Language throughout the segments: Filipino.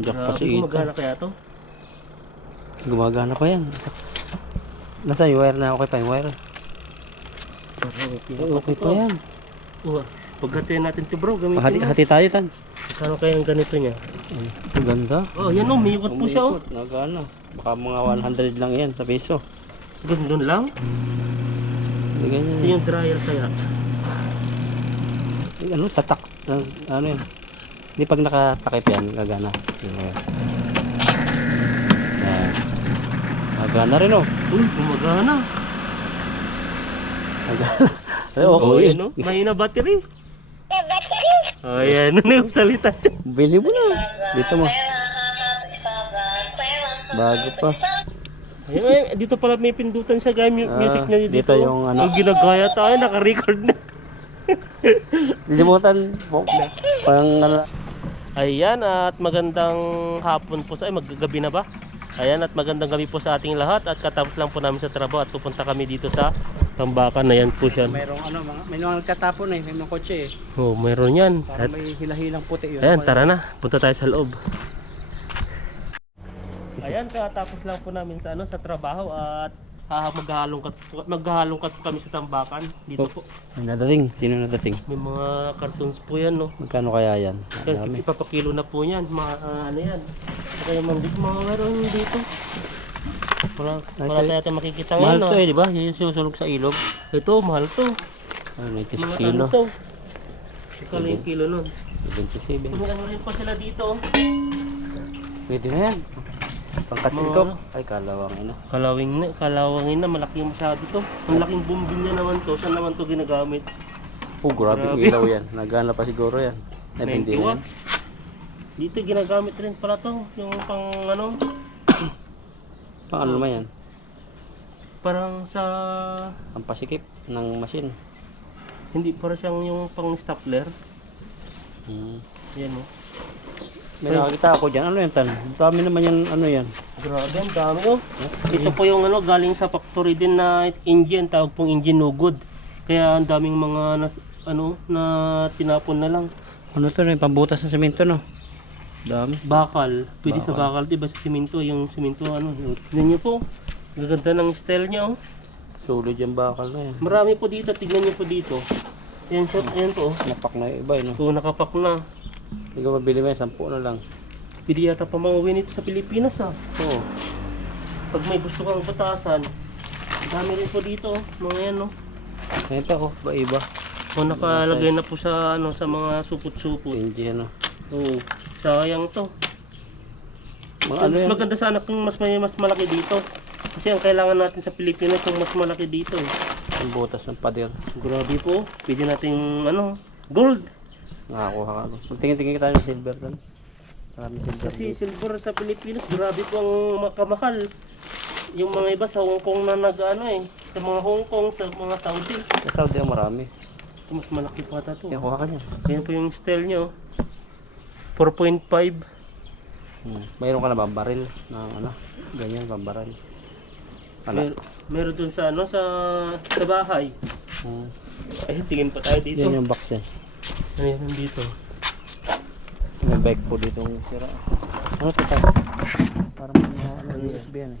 Jack pa si Gumagana kaya to? Gumagana pa yan. Nasa yung wire na? Okay pa yung wire? Okay pa yan. Paghatiin natin ito bro, gamitin Hati tayo tan. Kano kaya ang ganito niya? Ang ganda. Oh, yan o, umiikot po siya o. Nagana. Baka mga 100 lang yan sa peso. Gandun lang? Ganyan. Ito yung dryer kaya. Ano, tatak. Ano yan? Hindi pag nakatakip yan, gagana. Gagana rin o. Gumagana. Gagana. Okay. No? Mahina battery. Ayan, ano yung salita siya? Bili mo na. Dito mo. Bago pa. Ayun, dito pala may pindutan siya guys, music niya dito. Dito yung ano. Ang ginagaya tayo, naka-record na. Lilimutan po. Parang ano. Ayan, at magandang hapon po sa maggabi na ba? Ayan, at magandang gabi po sa ating lahat. At katapos lang po namin sa trabaho at pupunta kami dito sa Tambakan. Ayan po siya. Mayroong ano, may mga nagkatapon may mga kotse eh. Oh, mayroon yan. Parang may hilahilang puti yun. Ayan, tara na. Punta tayo sa loob. Ayan, katapos lang po namin sa sa trabaho at maghahalongkat po kami sa Tambakan. Dito po. May nadating. Sino nadating? May mga cartoons po yan, no. Magkano kaya yan? Dami. Ipapakilo na po yan. Ano yan. Kaya mga meron dito. Wala tayo makikita ngayon. Mahal to eh, di ba? Yung susulog sa ilog. Ito, mahal to. 96 kilo. Kala yung kilo nun. 77. Ano rin pa sila dito. Pwede na yan. Pangkatsilkop. Ay, kalawangin na. Kalawangin na. Malaki masyado to. Ang laking bumbilya naman to. Saan naman to ginagamit? Oh, grabe yung ilaw yan. Nagana pa siguro yan. 90 watts. Dito ginagamit rin pala to. Yung pang ano. Pang ano naman yan? Parang sa... Ang pasikip ng machine. Hindi, para siyang yung pang stapler. Yan o. May nakakita ako dyan. Ano yan tan? Dami naman yan. Ano yan? Grabe, ang dami o. Ito po yung galing sa factory din na engine. Tawag pong engine no good. Kaya ang daming mga na tinapon na lang. Ano to? Yung pambutas ng semento no? Dami. Bakal. Pwede sa bakal. Diba sa simento? Yung simento tignan nyo po. Gaganda ng style niya o. Solid yung bakal na yan. Marami po dito. Tignan nyo po dito. Yan po o. Napak na yung iba no? So nakapak na. Ikaw mabili mo yan. 10 na lang. Pwede yata pa mauwi nito sa Pilipinas ha. Oo. Pag may gusto kang butasan. Dami rin po dito. Mga yan no. Ngayon pa oh. Iba. O nakalagay na po sa sa mga supot-supot. Hindi ano. Oo. Sayang to. Maganda sana kung mas malaki dito. Kasi ang kailangan natin sa Pilipinas yung mas malaki dito eh. Ang butas ng pader. Grabe po. Pwede nating gold. Nakakuha ka. Tingin-tingin tayo ng silver doon. Marami silver. Kasi silver sa Pilipinas grabe po ang makamahal. Yung mga iba sa Hong Kong na sa mga Hong Kong, sa mga Saudi. Sa Saudi ang marami. Ito mas malaki pa ata to. Yan, kuha ka niya. Ganyan po yung style nyo. 4.5. Mayroon ka na ba baril ng ganyan pambaril. Meron dun sa sa bahay. Ay, tingin pa tayo dito. Yan yung box yan. Ano yan nandito? May bike po dito sira. Ano to tayo? Parang USB yan eh.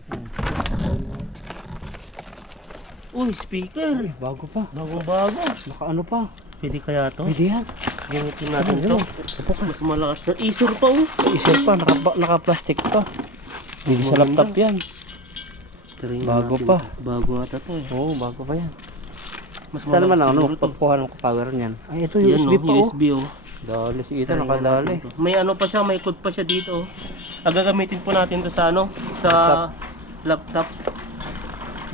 Uy, speaker! Bago pa. Bagong-bago. Naka ano pa? Pwede kaya to? Pwede yan. Gamitin natin to. Mas malakas na. Isur pa oh. Isip pa. Naka-plastic pa. Hindi sa laptop yan. Bago pa. Bago ata to eh. Oo, bago pa yan. Mas saan naman siguro to. pagkuha ng power niyan? Ay, ito Yan, USB pa USB oh. Dali si Ethan, nakadali. May pa siya, may code pa siya dito. Gagamitin po natin to sa sa laptop.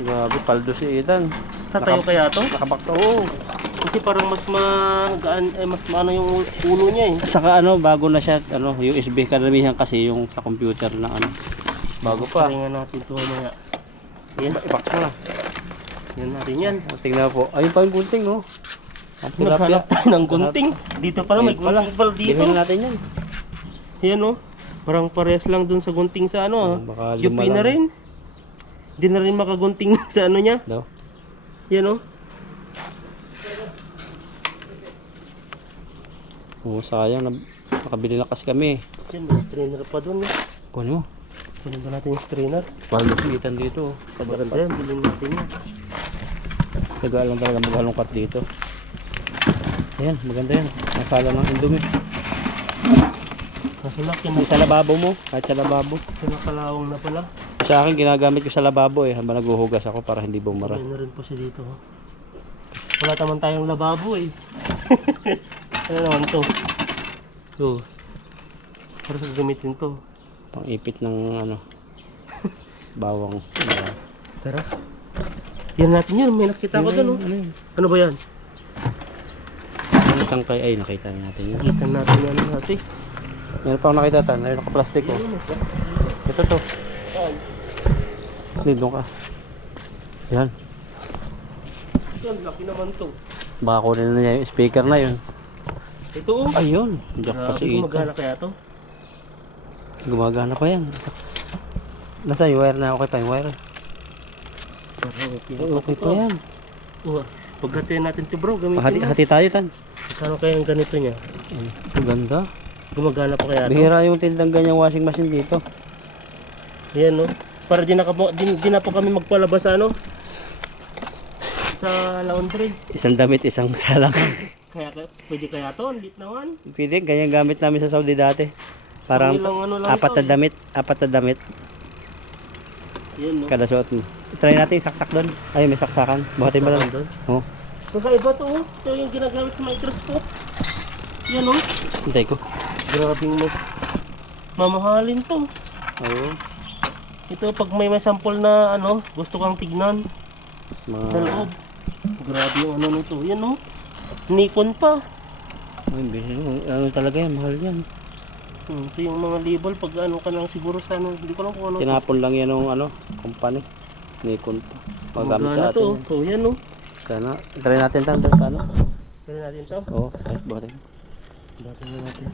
Grabe, paldo si Ethan. Tatayo kaya to? Nakabakta, oo. Kasi parang mas magaan, mas maano yung ulo niya eh. Saka bago na siya, USB karamihan kasi yung sa computer na bago pa. Tingnan natin ito mamaya. Yan. I-box mo na. Yan natin yan. Tingnan po. Ayun pa yung gunting, oh. Naghanap tayo ng gunting. Dito pala, may gunting pala dito. Bilhin natin yan. Yan oh. Parang parehas lang dun sa gunting sa baka UP na rin. Hindi na rin makagunting sa niya. Daw. Yan oh. Oo, sayang. Nakabili na kasi kami. Yan, may strainer pa doon. Eh. Kunin mo. Kunin ba natin yung strainer? Palusitan dito. Maganda yan, bilhin natin yan. Taga lang talaga maghalongkat dito. Ayan, maganda yan. Masala ng Indomie. Kaso laki Yung sa lababo mo, kahit sa lababo. Nakalawang na pala. Sa akin, ginagamit ko sa lababo eh. Habang naghuhugas ako para hindi bumara. May na rin po siya dito. Oh. Wala naman tayong lababo eh. Ano naman to? So, para sa gamitin to. Pang-ipit ng ano, bawang. Tara. Yan natin yun. May nakita ko doon. Oh. Ano yun? Ano ba yan? Ano tangkay? Ay, nakita na natin yun. Kita natin yan natin. Meron pa akong nakita tan. Ayun, naka-plastic oh. Ito to. Saan? Doon ka. Yan. Yan, laki naman to. Baka kunin na niya yung speaker na yun. Ito oh. Ayun. Jack pa Grabe, si Ito. gumagana kaya to? Gumagana pa yan. Nasa yung wire na. Okay pa yung wire. Parang okay. Okay pa yan. Paghatiin natin ito bro, gamitin mo. Hati tayo tan. Kano kaya ang ganito niya? Ang ganda. Gumagana pa kaya to? Bihira yung tindang ganyang washing machine dito. Yan no. Para di na po kami magpalabas sa ano? Sa laundry. Isang damit, isang salang. Kaya pwede kaya to? Ang lit naman. Pwede, ganyan gamit namin sa Saudi dati. Parang Ilang ano lang apat ito, na damit, apat na damit Yan no. kada suot mo. Try natin saksak doon. Ay, may saksakan. Buhatin mo lang. Doon. Oh, Kakaiba to oh. Ito yung ginagamit sa microscope. Yan oh. hintay ko. Grabing mamahalin to. Oo. Ito pag may sample na ano, gusto kang tignan Mga sa loob. Grabe yung ano nito. Yan oh. Nikon pa. ano talaga yan, mahal yan. Ito yung mga label pag ano ka lang siguro sa ano. Hindi ko lang kung ano. Tinapon lang yan ng ano, company. Nikon pa. Magamit sa Gumagana atin. to. Oh, yan oh. Sana, try natin tan sa ano. Pwede natin to. Oo, ay, buhatin. Dating na natin.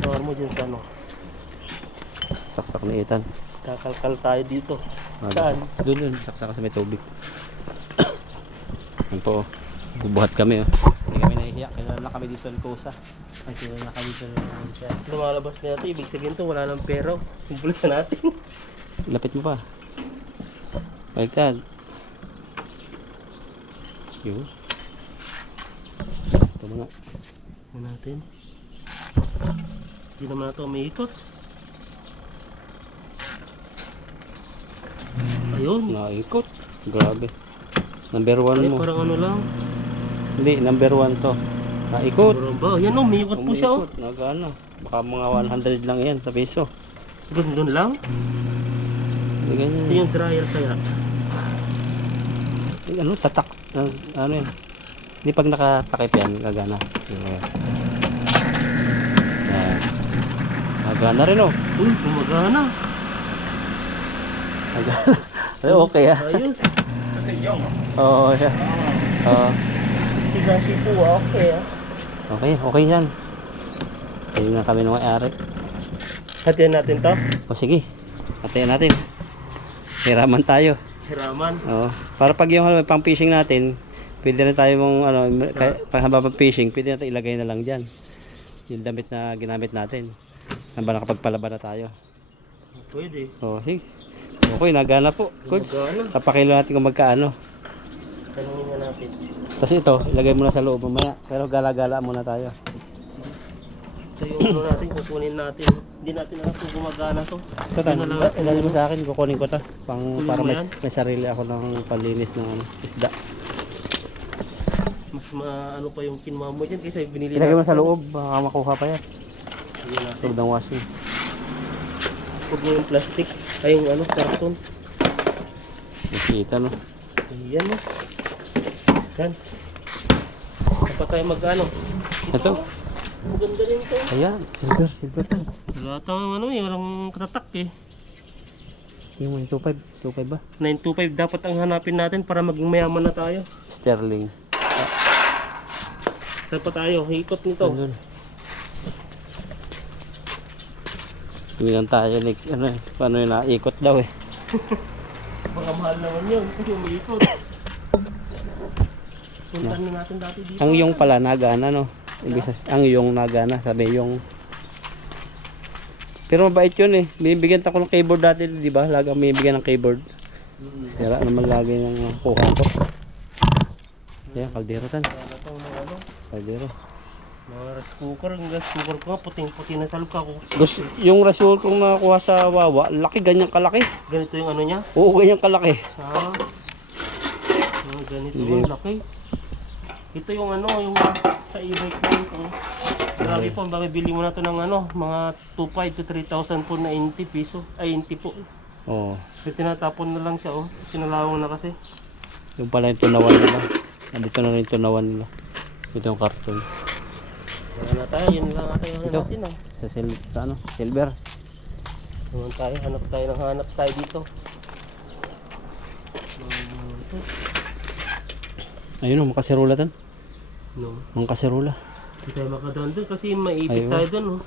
Tawar mo dyan sa ano. Saksak ni Ethan. Kakalkal tayo dito. Ano? Saan? Doon yun, saksak sa may tubig. Yan po, bubuhat kami oh. Hindi kami nahihiya, kilala na kami dito ng Kosa. Ay, kilala na kami dito ng siya. Lumalabas na ito. Ibig sabihin to wala ng pera. Kumpulsa natin. Lapit mo pa. Baliktad. Yun. Ito muna. Yan natin. Hindi naman na ito umiikot. Ayun. Naikot. Grabe. Number 1 Ay, mo. parang ano lang. Hindi, number 1 to. Naikot. Parang ba? Yan o, umiikot po siya o. Nagano. Baka mga 100 lang yan sa piso. Doon lang. Hindi ganyan. Ito yung dryer kaya. Ano, tatak. Ano yan? Hindi pag nakatakip yan, gagana. Yan. Gagana rin oh. Uy, gumagana. Gagana. Ay, okay ah. Ayos. Oo, yeah. Tigashi po okay ah. Okay, okay yan. Pwede na kami ng may-ari. Hatiyan natin to. O sige, hatayin natin. Hiraman tayo. Hiraman. Oo. Para pag yung pang fishing natin, pwede na tayo mong ano, pag habang fishing, pwede natin ilagay na lang dyan. Yung damit na ginamit natin. Hamba nakapagpalaba na tayo. Pwede. O, sige. Okay, nagana po. Coach, Gumagana. tapakilo natin kung magkaano. Tanungin nga natin. Tapos ito, ilagay mo na sa loob mamaya. Pero gala-gala muna tayo. Ito yung ano natin, kukunin natin. Hindi natin alam kung gumagana to. Ito tan, Yun na lang. ilagay mo sa akin, kukunin ko to. Kunin Para mo may, yan? may sarili ako ng panlinis ng ano, isda. Mas ano pa yung kinuha mo dyan kaysa binili Ilagay mo natin. sa loob, baka makuha pa yan. Sige natin. Loob ng washing. Huwag mo yung plastic. Ay yung ano, karton. Nakikita no. Ayan mo. Yan. Dapat tayo mag-ano. Ito. Maganda rin to. Ayan, silver to. Wala tayong ano eh, walang katatak eh. Yung 125, 25 ba? 925 dapat ang hanapin natin para maging mayaman na tayo. Sterling. Saan pa tayo? Hikot nito. Andun. Tingnan tayo ni ano eh, paano yun naikot daw eh. Baka mahal naman yun kasi umiikot. Puntan na natin dati dito. Ang yung pala nagana no. Ibig sabihin, ang yung nagana, sabi yung Pero mabait yun eh. Bibigyan ako ng keyboard dati, di ba? Lagi ako bibigyan ng keyboard. Sira naman lagi ng kuha ko. Ayan, kaldero tan. Kaldero. Mga rice cooker, yung rice cooker ko nga, puting-puti na sa lukha ko. Gusto, yung rasol kong nakuha sa Wawa, laki, ganyan kalaki. Ganito yung ano niya? Oo, ganyan kalaki. Ah, ganito Hindi. yung laki. Ito yung ano, yung sa e-bike na ito. Grabe po, bili mo na to ng ano, mga 2,500 to 3,000 po na 80 piso. Ay, 80 po. Oo. So, tinatapon na lang siya, oh. Sinalawang na kasi. Yung pala yung tunawan nila. Nandito na rin yung tunawan nila. Ito yung karton. Wala na tayo, yun lang ata yung ano Ito. natin, oh. Sa ano, silver. Naman tayo, hanap tayo dito. Ayun, mga kaserola tan. No. Mga kaserola. Hindi tayo makadaan dun kasi maipit Ayun. tayo dun, oh.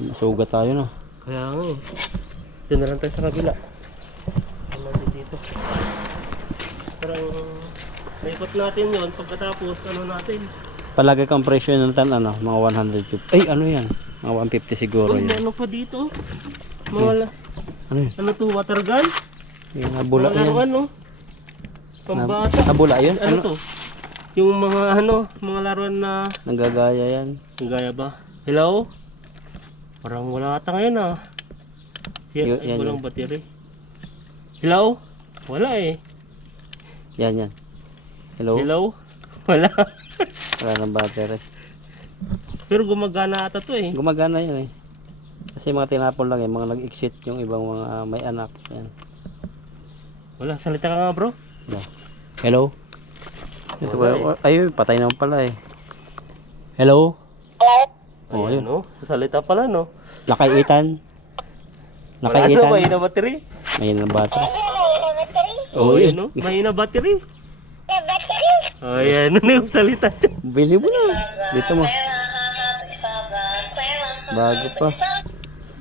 Masugat tayo no. Kaya nga, eh. Doon na lang tayo sa kabila. Ano dito? Parang naikot natin yun. Pagkatapos, ano natin? Palagay kang presyo ng tan, ano, mga 150. Ay, ano yan? Mga 150 siguro Uy, may yun. ano pa dito? Mga, Ano yun? ano to, water gun? Yung nabula Mga yan. laruan, no? Pambata. Nabula yun? Ano Ano? to? Yung mga ano, mga laruan na Nanggagaya yan. gaya ba? Hello? Parang wala ata ngayon, ah. Yan, Ay, yan, walang battery. Hello? Wala eh. Yan, yan. Hello? Hello? Wala. Wala ng battery. Pero gumagana ata to eh. Gumagana yan eh. Kasi mga tinapon lang eh. Mga nag-exit yung ibang mga may anak. Yan. Wala, salita ka nga bro. No. Hello? Ito Wala ba? Ayun, patay naman pala eh. Hello? Oh, Ayan, ayun. no? Sa salita pala, no? Nakaitan. Wala na, Nakaitan. mahina battery. May ng battery. Oh, Oh, ayan, yun. no? Mahina battery. Oh, ayan, ano yung salita dyan? Bili mo na. Dito mo. Bago pa.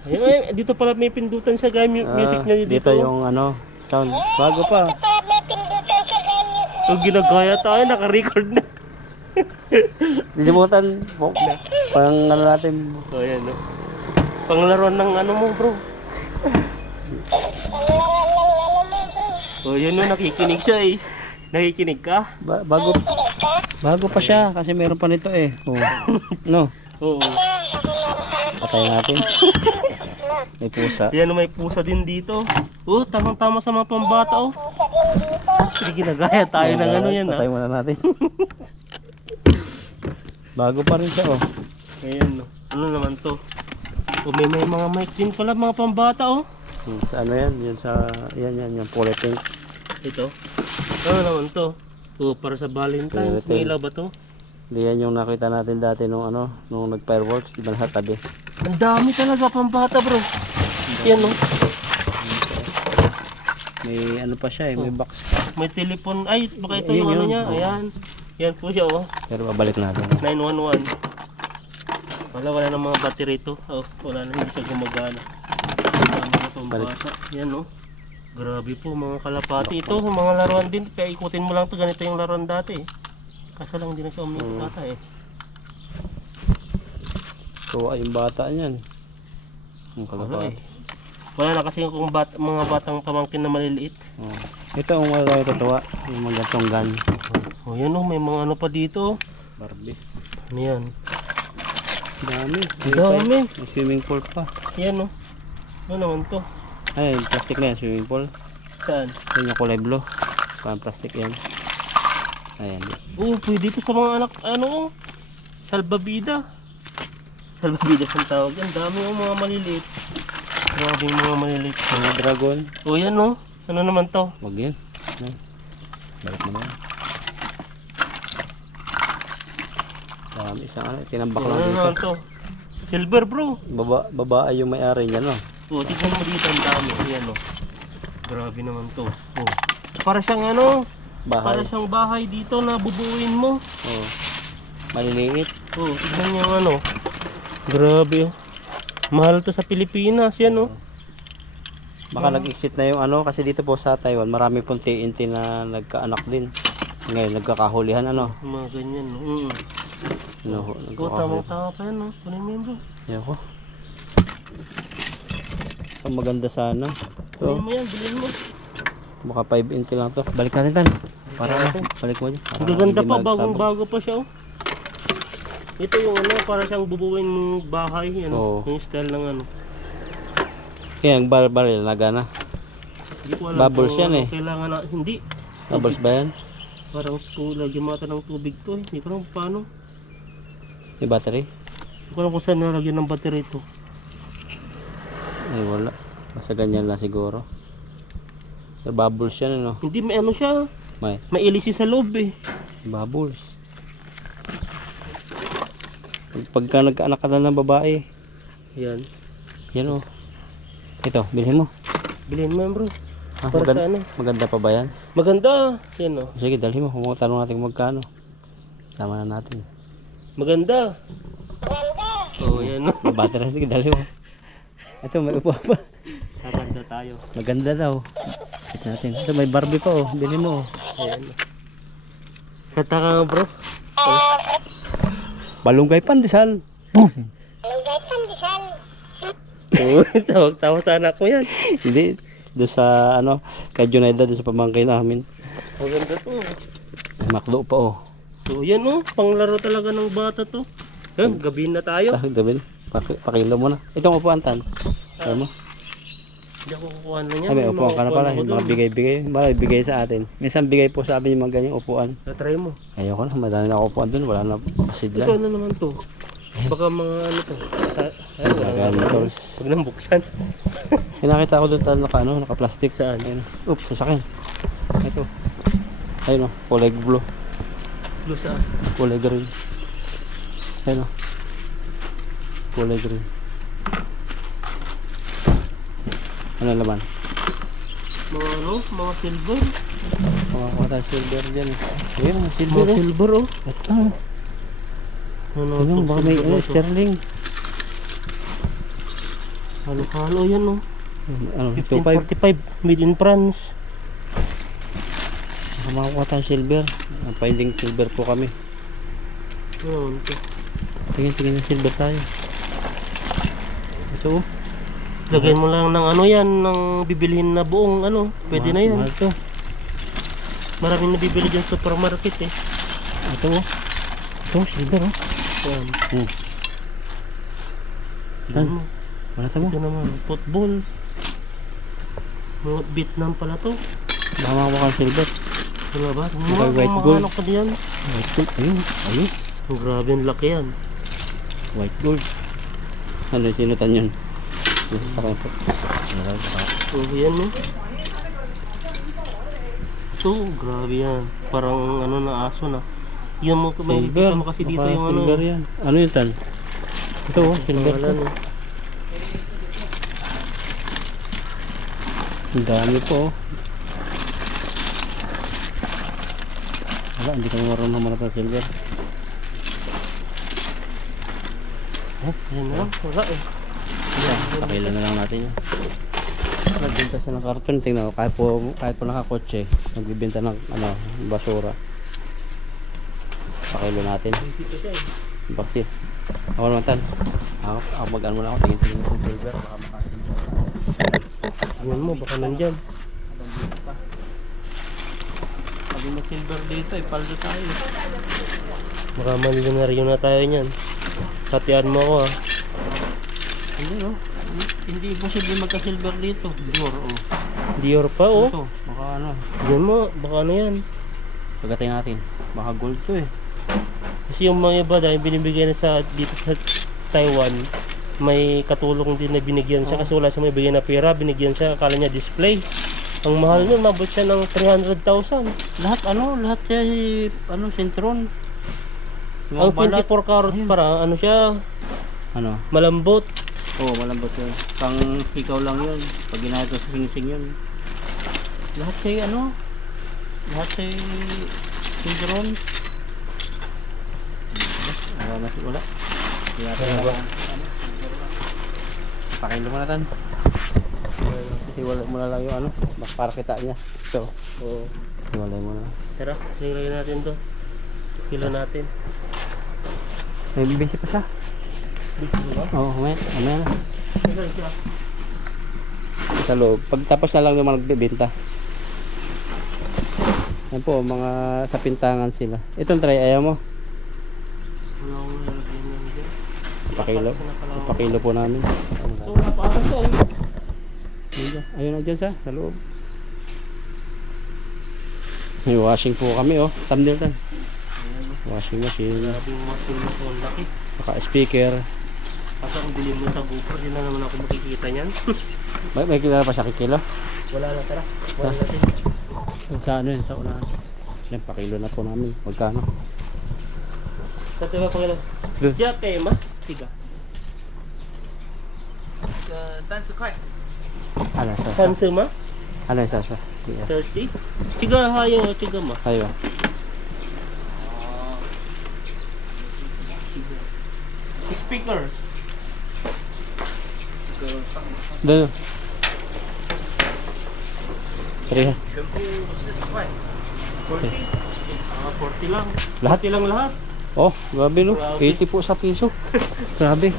Ayun, ayun, dito pala may pindutan siya, guys. Music niya dito. Dito yung ano, sound. Bago pa. Pag ginagaya tayo, naka-record na. Lilimutan. Pang ano natin. Oh, ayan, no? Panglaruan ng ano mo, bro. Oh, yun, no? Nakikinig siya eh. Nakikinig ka? Bago pa siya kasi meron pa nito eh. Oh. No. Oo. Patay natin. May pusa. Yan, may pusa din dito. Oh, tamang-tama sa mga pambata, oh. Hindi ginagaya tayo ng ano yan, Patay ah. muna natin. Bago pa rin siya oh. Ayan, no. Ano naman to? Oh, may mga mic din pala, mga pambata, oh. Sa ano yan? Yan sa, yan, yung polypink. Ito. Ano naman to? Oh, para sa Valentine's. Pwede. May ilaw ba to? Hindi yan yung nakita natin dati nung ano, nung nag-fireworks. Di ba nakatabi? Ang dami talaga pambata, bro. Yan, no. May ano pa siya eh, may box pa. May telephone. Ay, baka ito Yun, yung ano yun. niya. Oh. Ayan. Yan po siya, oh. Pero babalik natin. 911. Wala ng mga battery to. Oh, wala na, hindi siya gumagana. Mga pambata. Yan, no. Grabe po, mga kalapati. Ito, mga laruan din. Kaya ikutin mo lang to. Ganito yung laruan dati, eh. Kaso lang hindi na siya umikot ata, eh. So ay yung bata niyan. Ang Wala, kalapati. eh. Wala na kasi kung mga batang pamangkin na maliliit. Oh. Ito ang wala totoo. Yung mga gantong gun. Oh, yan, oh. May mga ano pa dito. Barbie. Ano yan? Dami. Dami. May swimming pool pa. Yan, oh. Ano naman to? Ay, plastic na yan, swimming pool. Saan? Yan yung kulay blue. Parang plastic yan. Ayan. Oh, pwede ito sa mga anak, ano, salbabida. Salbabida ang tawag yan. Dami yung mga maliliit. Grabe yung mga maliliit. Mga dragon. Oh, yan, oh. Ano naman to? Wag yan. Yan. Balik mo na yan. Dami, isang ano, tinambak Oh, lang ano naman dito. to? Silver, bro. Babae yung may-ari niyan, no? Oh, tignan mo dito ang dami. Ayan, oh. Grabe naman to. Oh. Para siyang ano, para Bahay. siyang bahay dito na bubuuin mo. Oh. Maliliit. Oh, tignan niyo ang ano. Grabe, oh. Mahal to sa Pilipinas, yan, oh. Baka nag-exit na yung ano, kasi dito po sa Taiwan, marami pong TNT na nagkaanak din. Ngayon, nagkakahulihan, ano? Mga ganyan, no? No, Oh, tamang-tama pa yan, no? Kunin mo yun, bro. Yan ko. maganda sana. Bilhin So, mo yan, bilhin mo. baka 5 inch lang to. Balik ka rin tan. Para balik mo dyan. Para Ang gaganda hindi pa, magsabog. bagong bago pa siya oh. Ito yung ano, para siyang bubuin mong bahay, ano, Oo. yung style ng ano. Kaya ang baril nagana. Hindi ko alam Bubbles kung yan ano eh. kailangan na, hindi. Bubbles ba yan? Parang lagyan mata ng tubig to eh. Hindi ko alam paano. May battery? Hindi ko alam kung saan nalagyan ng battery ito. Ay wala. Basta ganyan lang siguro. Pero bubbles yan ano. Hindi, may ano siya. May May ilisi sa loob eh. bubbles. Pagka nagkaanak ka na ng babae, Yan. yan oh. Ito, bilhin mo. Bilhin mo yan bro. Ah, Para sa ano? maganda pa ba yan? Maganda. Yan oh. Sige, dalhin mo. Kung tanong natin kung magkano. Sama na natin. Maganda. Oh, yan oh. May battery. Sige, dalhin mo. Ito, may upo pa. Maganda tayo. Maganda daw. Check natin. Ito, may Barbie pa oh. Bilhin mo. Ayan. Kata ka bro. Balunggay pandesal. Boom! Oo, tawag-tawa sa anak ko yan. Hindi. Doon sa ano, kay Junaida, doon sa pamangkin namin. Maganda to. May makdo pa oh. So yan oh, panglaro talaga ng bata to. Yan, gabi na tayo. Ah, Dabil. Pakilo mo na. Itong upuan tan. Sabi mo. Hindi ako kukuha na niya. Ay, may upuan ka na pala. Yung mga bigay-bigay. Mga bigay sa atin. Minsan bigay po sa amin yung mga ganyang upuan. Try mo. Ayoko na. Madami na ako upuan dun. Wala na pasid Ito lang. ano naman to? Baka mga ano to. Ay, wala Wala na. na tools. Huwag nang buksan. May nakita ko doon naka-plastic. Saan? Ayun. Oops, sasakin. Ito. Ayun o. Kulay blue. Blue saan? Kulay green. Ayun o. Kulay green. Ano laman? Mga ano? Mga silver. Makakuha tayo silver dyan eh. Ayun, silver Mga oh. silver oh. Ito. Ano Ano, to? baka may Silver na to. sterling. Halo-halo yan oh. Ano, 2.5. 1545 made in France. Makakuha tayo silver. Finding silver po kami. Ano to? Tingin ng silver tayo. Ito oh. Lagyan mo lang ng ano yan, ng bibilhin na buong ano. Pwede na yan. Mahal to. Maraming nabibili dyan sa supermarket eh. Ito oh. Ito, silver oh. Yan. Hmm. Tignan mo. Wala tamo. Ito naman, football. Mga Vietnam pala to. Baka makakuha kang silver. Wala ba? Baka white gold. Mga ka diyan. White gold. Ayun. Ayun. Oh, grabe ang laki yan. White gold. Ano yung sinutan yun? Sa akin po. So, yan no. So, grabe yan. Parang ano na aso na. Yan mo, may Silver. kita mo kasi dito Baka yung ano. silver yan. Ano yun tan? Ito oh. Silver to. Pangalan, eh. Ang dami po oh. Wala, hindi kami marunong naman ng silver. Oh, yan na. Wala eh. Pakilan na lang natin yun. Nagbenta siya ng karton. Tingnan mo, kahit po nakakotse, nagbibenta ng ano, basura. Pakilo natin. Dito siya eh. Bakit? Ako naman tan. Ako mag-ano muna ako. Tingin-tingin ng silver. Baka makasilver. Yan mo, baka nandyan. Sabi mo silver dito, ipaldo tayo. Baka malilunaryo na tayo niyan. Hatian mo ako ah. Hindi no. Hindi posible magka-silver dito. Dior oh. Dior pa oh. Ito, baka ano. Yan mo, baka ano yan. Pagdating natin, baka gold to eh. Kasi yung mga iba dahil binibigyan sa dito sa Taiwan, may katulong din na binigyan siya kasi wala siya may bigyan na pera, binigyan siya, akala niya display. Ang mahal nun, mabot siya ng 300,000. Lahat lahat siya ano, sentron. Ang 24 karat para, ano siya, Ano? malambot. Oo, malambot yun. Pang ikaw lang yun. Pag ginagawa sa singsing yun. Lahat siya ano? Lahat siya sentron. Wala. Kaya ba? Pakilo mo na tan. Hiwalay mo na lang yung ano, para kita niya. So, Oo. hiwalay mo na. Tara, nilagay natin to. Kilo natin. May busy pa siya. Bigyan ba? Oo, mamaya na. Nilagay siya. sa loob. Pagtapos na lang naman nagbebenta. Yan po, mga sa pintangan sila. Itong tray, ayaw mo? Wala akong nalagyan yan dyan. Pakilo. Pakilo po namin. Ito, napasok to. Ayun na dyan sa loob. May washing po kami, oh. Thumbnail tan. Washing machine. Grabe yung machine mo po, ang laki. Saka speaker. Kasi kung dilim mo sa GoPro, di na naman ako makikita niyan. May kilala pa siya kikilo? Wala na, tara. Wala natin. Sa ano yun, sa unahan. Yan, pakilo na po namin. Magkano? Kasi ba pag Doon. Diya kay ma? Tiga. 30块。 Ano, sa Sansu ma? Ano yung sasa? 30? Tiga hayo, tiga ma. Ayo. Speaker. Doon. Sorry ha. 全部40块。 40? Ah, 40 lang. Lahat? 40 lang lahat. Oh, grabe no. Grabe. 80 po sa piso. Grabe.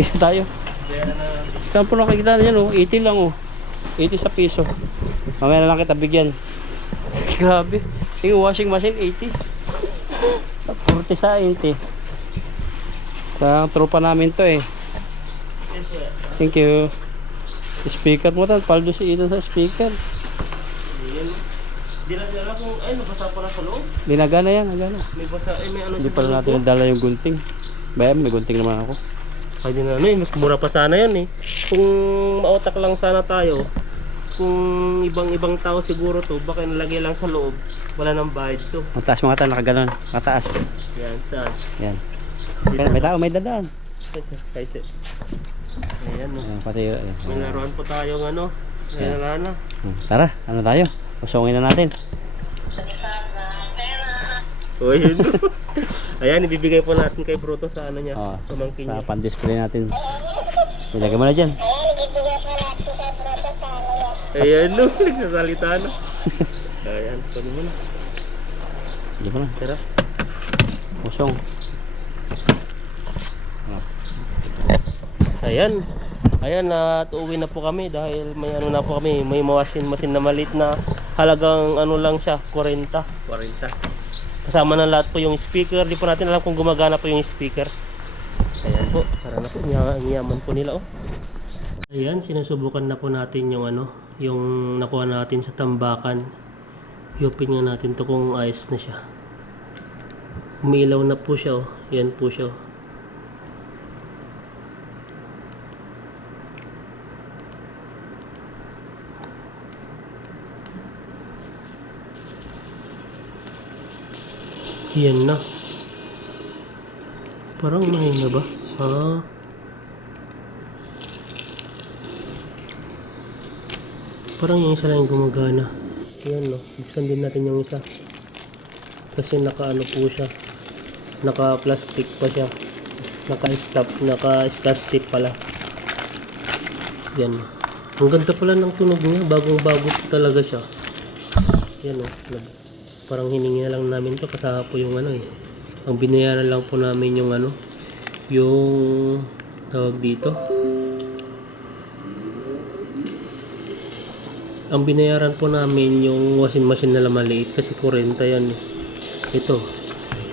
Isa tayo. Kaya na Saan po nakikita niyan oh? 80 lang oh. 80 sa piso. Mamaya na lang kita bigyan. Grabe. Yung washing machine 80. 40 sa 80. Sa tropa namin to eh. Thank you. Speaker mo tan, paldo si Ito sa speaker. Ayan. Di na nila kung, ay, nabasa pala sa loob. Dinagana yan, nagana. May basa, eh, may ano Hindi sa pala loob natin po. nadala yung gunting. Bayan, may gunting naman ako. Ay, di na ano eh, mas mura pa sana yan eh. Kung mautak lang sana tayo, kung ibang tao siguro to, baka nalagay lang sa loob, wala nang bayad to. Mataas mga tan, nakaganon. Mataas. Yan, saan? Yan. Kaya may tao, may dadaan. Kaise. Ayan, no. Ayan, pati, ayan. May laruan po tayong ano, Yan. na. Tara, ano tayo? Usungin na natin. O, yun. Ayan, ibibigay po natin kay Bruto sa ano niya, Oh, pamangkin sa niya. pan-display natin. Ilagay mo na dyan. Ayan, no. Nagsasalita na. Ayan, pwede mo na. Hindi mo na. Tara. Usong. Oh. Ayan. Ayan, at uwi na po kami dahil may ano na po kami, may washing machine na maliit na halagang ano lang siya, 40. 40. Kasama na lahat po yung speaker. Di po natin alam kung gumagana po yung speaker. Ayan po, tara na po. Ang yaman po nila oh. Ayan, sinusubukan na po natin yung ano, yung nakuha natin sa tambakan. Iupin nga natin to kung ayos na siya. Umiilaw na po siya oh. Yan po siya oh. Yan na. Parang mahina ba? Ah. Parang yung isa lang yung gumagana. Yan no. Buksan din natin yung isa. Kasi naka ano po siya. Naka plastic pa siya. Naka stop. Naka plastic pala. Yan. Ang ganda pala ng tunog niya. Bagong bago talaga siya. Yan no. Parang hiningi na lang namin to kasama po yung ano eh. Ang binayaran lang po namin yung ano, yung tawag dito. Ang binayaran po namin yung washing machine na maliit kasi 40 yan eh. Ito.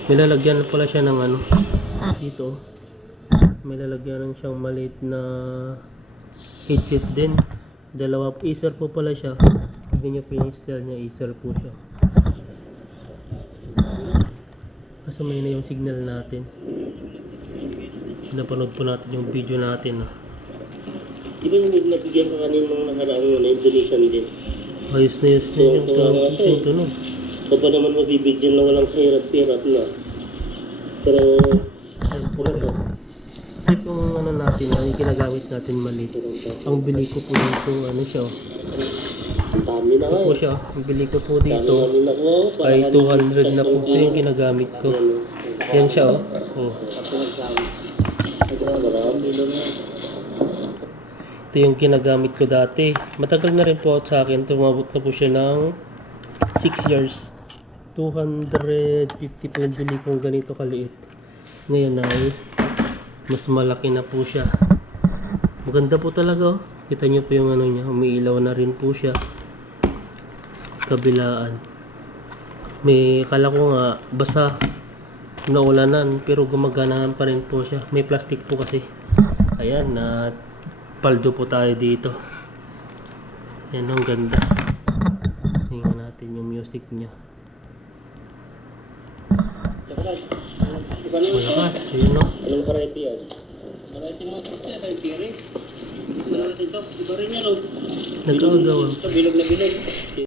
May lalagyan pala siya ng ano dito. May lalagyan siyang maliit na headset din. Dalawa Acer po pala siya. Tignan niyo po yung style niya, Acer po siya. Kasi may na yung signal natin. Napanood po natin yung video natin. Di ba yung nabigyan ka kanina ng nakaraang na Indonesian din? Ayos na yun yung tunog. Ito pa naman mabibigyan na walang hirap-hirap na. Pero, ayun po na to. Ito yung ano natin, yung ginagamit natin maliit. Ang bili ko po dito, ano siya. Ito po siya, ang bili ko po dito ay 200 na po. Ito yung ginagamit ko. Yan siya oh. Ito yung ginagamit ko dati. Matagal na rin po sa akin. Tumabot na po siya ng 6 years. 250 po yung bili kong ganito kaliit. Ngayon ay mas malaki na po siya. Maganda po talaga oh. Kita nyo po yung ano niya, umiilaw na rin po siya. Kabilaan. May kala ko nga basa, naulanan, pero gumagana pa rin po siya. May plastic po kasi. Ayan, na paldo po tayo dito. Yan, ang ganda. Tingnan natin yung music niya. Malakas, yun no. Anong variety yan? Variety mo ito, ay piri. Iba rin ito, iba rin yan o. Nag-aagawan. Ito, bilog na bilog.